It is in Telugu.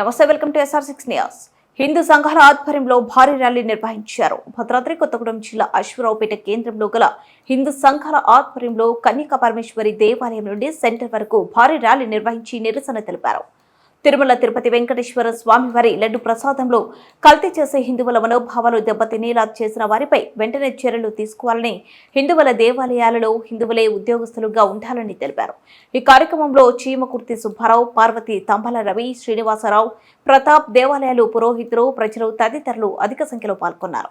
నమస్తే, welcome to SR6 news. Hindu సంఘాల ఆధ్వర్యంలో భారీ ర్యాలీ నిర్వహించారు. భద్రాద్రి కొత్తగూడెం జిల్లా అశ్వరావుపేట కేంద్రంలో గల హిందూ సంఘాల ఆధ్వర్యంలో కన్యకా పరమేశ్వరి దేవాలయం నుండి సెంటర్ వరకు భారీ ర్యాలీ నిర్వహించి నిరసన తెలిపారు. తిరుమల తిరుపతి వెంకటేశ్వర స్వామివారి లడ్డు ప్రసాదంలో కల్తీ చేసే హిందువుల మనోభావాలు దెబ్బతినేలా చేసిన వారిపై వెంటనే చర్యలు తీసుకోవాలని, హిందువుల దేవాలయాలలో హిందువులే ఉద్యోగస్తులుగా ఉండాలని తెలిపారు. ఈ కార్యక్రమంలో చీమకుర్తి సుబ్బారావు, పార్వతి, తంబల రవి, శ్రీనివాసరావు, ప్రతాప్, దేవాలయాలు పురోహితులు, ప్రజలు తదితరులు అధిక సంఖ్యలో పాల్గొన్నారు.